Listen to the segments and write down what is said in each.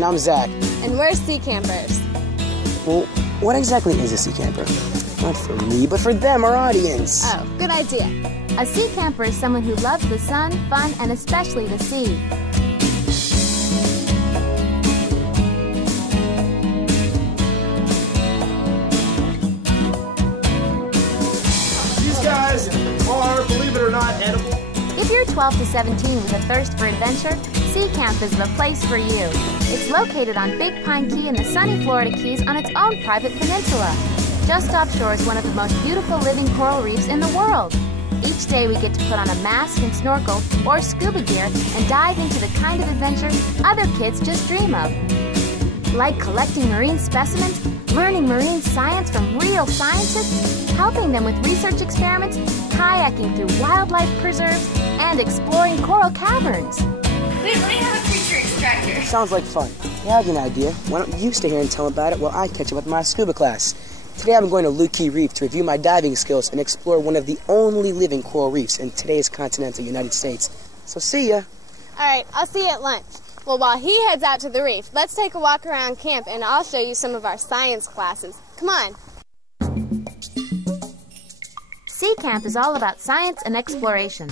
And I'm Zach. And we're sea campers. Well, what exactly is a sea camper? Not for me, but for them, our audience. Oh, good idea. A sea camper is someone who loves the sun, fun, and especially the sea. These guys are, believe it or not, edible. If you're 12 to 17 with a thirst for adventure, Sea Camp is the place for you. It's located on Big Pine Key in the sunny Florida Keys on its own private peninsula. Just offshore is one of the most beautiful living coral reefs in the world. Each day we get to put on a mask and snorkel or scuba gear and dive into the kind of adventure other kids just dream of. Like collecting marine specimens, learning marine science from real scientists, helping them with research experiments, kayaking through wildlife preserves, and exploring coral caverns. Wait, let me have a creature extractor. Sounds like fun. I have an idea. Why don't you stay here and tell them about it while I catch up with my scuba class? Today I'm going to Lue Key Reef to review my diving skills and explore one of the only living coral reefs in today's continental United States. So see ya. All right, I'll see you at lunch. Well, while he heads out to the reef, let's take a walk around camp and I'll show you some of our science classes. Come on. Sea Camp is all about science and exploration.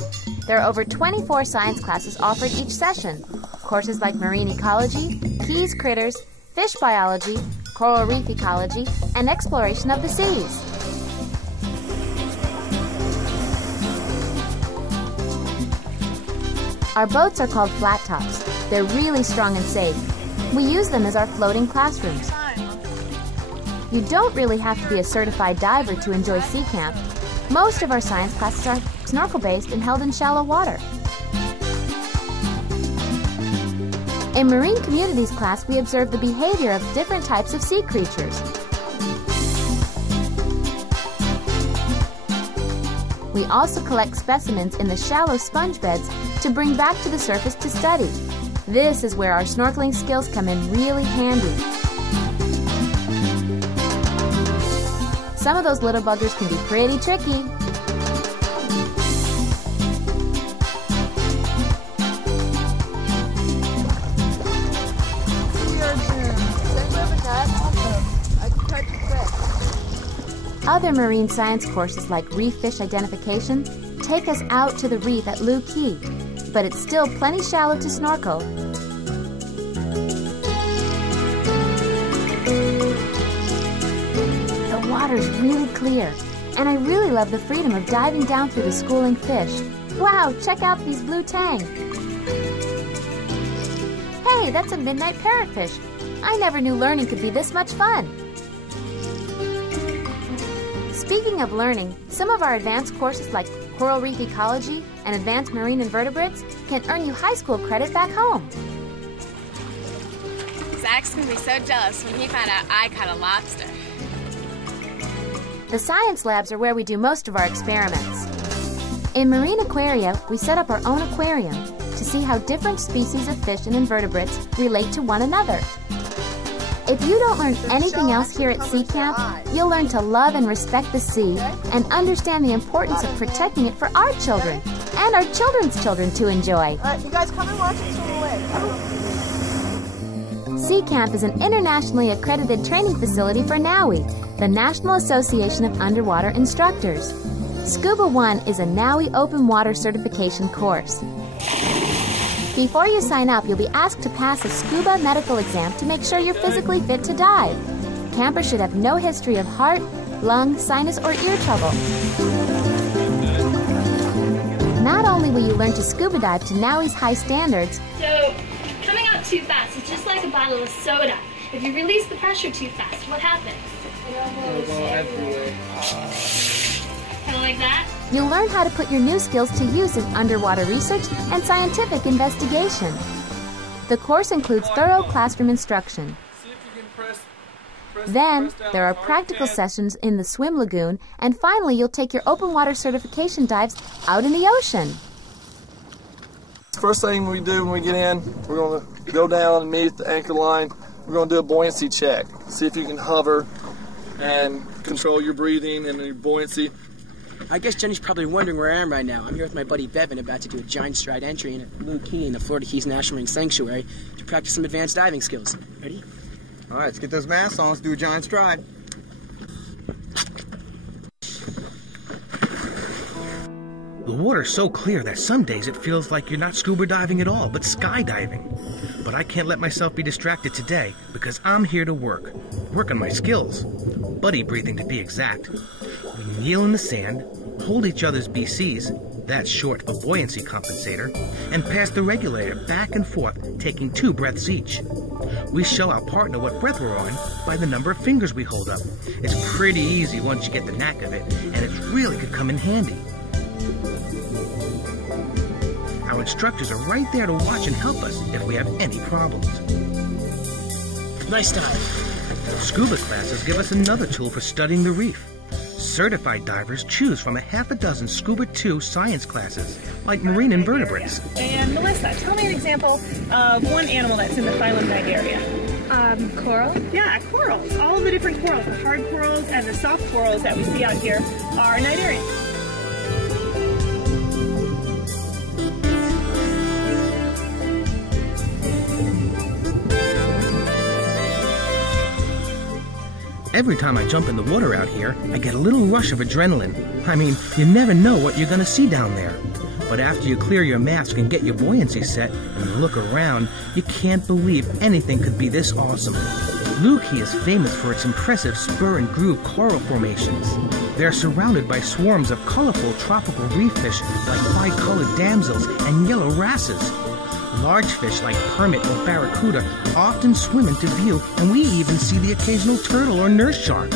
There are over 24 science classes offered each session. Courses like marine ecology, keys critters, fish biology, coral reef ecology, and exploration of the seas. Our boats are called flat tops. They're really strong and safe. We use them as our floating classrooms. You don't really have to be a certified diver to enjoy Sea Camp. Most of our science classes are snorkel-based and held in shallow water. In Marine Communities class, we observe the behavior of different types of sea creatures. We also collect specimens in the shallow sponge beds to bring back to the surface to study. This is where our snorkeling skills come in really handy. Some of those little buggers can be pretty tricky. Other marine science courses like reef fish identification take us out to the reef at Lue Key, but it's still plenty shallow to snorkel. The water's really clear, and I really love the freedom of diving down through the schooling fish. Wow, check out these blue tang. Hey, that's a midnight parrotfish. I never knew learning could be this much fun. Speaking of learning, some of our advanced courses like coral reef ecology and advanced marine invertebrates can earn you high school credit back home. Zach's gonna be so jealous when he found out I caught a lobster. The science labs are where we do most of our experiments. In Marine Aquaria, we set up our own aquarium to see how different species of fish and invertebrates relate to one another. If you don't learn anything else here at Sea Camp, you'll learn to love and respect the sea and understand the importance of protecting it for our children and our children's children to enjoy. All right, you guys come and watch us swim away. Sea Camp is an internationally accredited training facility for NAUI, the National Association of Underwater Instructors. Scuba One is a NAUI open water certification course. Before you sign up, you'll be asked to pass a scuba medical exam to make sure you're physically fit to dive. Campers should have no history of heart, lung, sinus, or ear trouble. Not only will you learn to scuba dive to NAUI's high standards, so coming out too fast is just like a bottle of soda. If you release the pressure too fast, what happens? It'll go everywhere. Kind of like that? you'll learn how to put your new skills to use in underwater research and scientific investigation. The course includes thorough classroom instruction. Then, there are practical sessions in the swim lagoon, and finally you'll take your open water certification dives out in the ocean. First thing we do when we get in, we're going to go down and meet the anchor line. We're going to do a buoyancy check. See if you can hover and control your breathing and your buoyancy. I guess Jenny's probably wondering where I am right now. I'm here with my buddy Bevan, about to do a giant stride entry in a Blue Key in the Florida Keys National Marine Sanctuary to practice some advanced diving skills. Ready? All right, let's get those masks on. Let's do a giant stride. The water's so clear that some days it feels like you're not scuba diving at all, but skydiving. But I can't let myself be distracted today because I'm here to work on my skills. Buddy breathing, to be exact. We kneel in the sand, hold each other's BCs, that's short for buoyancy compensator, and pass the regulator back and forth, taking 2 breaths each. We show our partner what breath we're on by the number of fingers we hold up. It's pretty easy once you get the knack of it, and it really could come in handy. Our instructors are right there to watch and help us if we have any problems. Nice dive. Scuba classes give us another tool for studying the reef. Certified divers choose from a half a dozen Scuba 2 science classes, like marine invertebrates. And Melissa, tell me an example of one animal that's in the phylum Nidaria. Coral? Yeah, corals. All of the different corals, the hard corals and the soft corals that we see out here are Nidarians. Every time I jump in the water out here, I get a little rush of adrenaline. I mean, you never know what you're going to see down there. But after you clear your mask and get your buoyancy set and look around, you can't believe anything could be this awesome. Blue Key is famous for its impressive spur and groove coral formations. They're surrounded by swarms of colorful tropical reef fish like bi-colored damsels and yellow wrasses. Large fish like permit or barracuda often swim into view, and we even see the occasional turtle or nurse shark.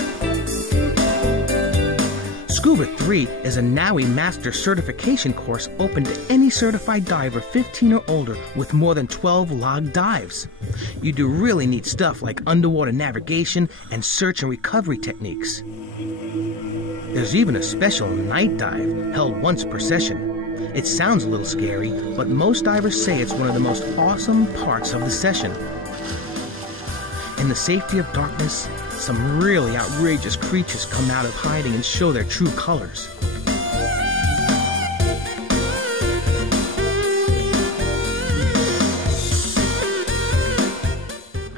Scuba 3 is a NAUI Master Certification course open to any certified diver 15 or older with more than 12 logged dives. You do really neat stuff like underwater navigation and search and recovery techniques. There's even a special night dive held once per session. It sounds a little scary, but most divers say it's one of the most awesome parts of the session. In the safety of darkness, some really outrageous creatures come out of hiding and show their true colors.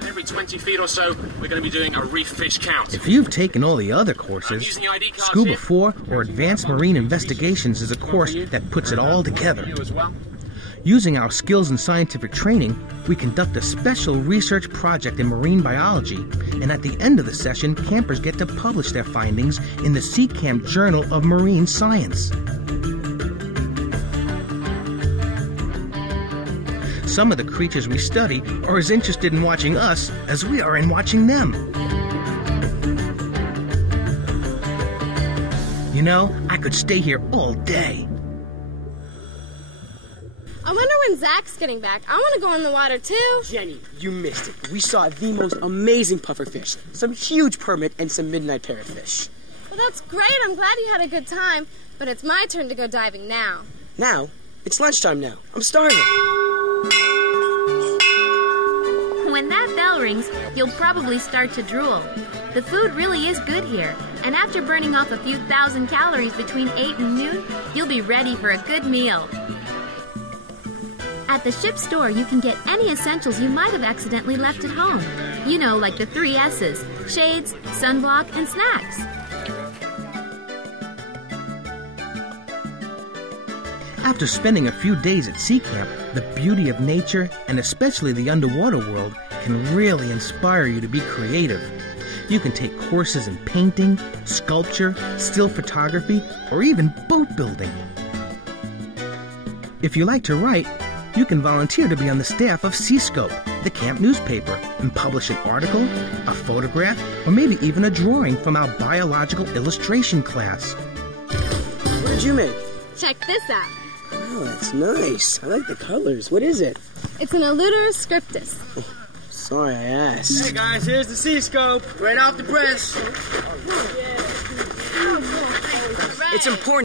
Every 20 feet or so, we're going to be doing a reef fish count. If you've taken all the other courses, Scuba 4 or Advanced Marine Investigations is a course that puts it all together. Using our skills and scientific training, we conduct a special research project in marine biology, and at the end of the session, campers get to publish their findings in the Sea Camp Journal of Marine Science. Some of the creatures we study are as interested in watching us as we are in watching them. You know, I could stay here all day. I wonder when Zach's getting back. I want to go in the water too. Jenny, you missed it. We saw the most amazing pufferfish, some huge permit, and some midnight parrotfish. Well, that's great. I'm glad you had a good time. But it's my turn to go diving now. Now? It's lunchtime now. I'm starving. When that bell rings, you'll probably start to drool. The food really is good here, and after burning off a few thousand calories between 8 and noon, you'll be ready for a good meal. At the ship store, you can get any essentials you might have accidentally left at home. You know, like the 3 S's: shades, sunblock, and snacks. After spending a few days at Sea Camp, the beauty of nature, and especially the underwater world, can really inspire you to be creative. You can take courses in painting, sculpture, still photography, or even boat building. If you like to write, you can volunteer to be on the staff of Seascope, the camp newspaper, and publish an article, a photograph, or maybe even a drawing from our biological illustration class. What did you make? Check this out. Oh, that's nice. I like the colors. What is it? It's an Eluderus scriptus. Oh, sorry I asked. Hey guys, here's the Seascope. Right off the press. It's important.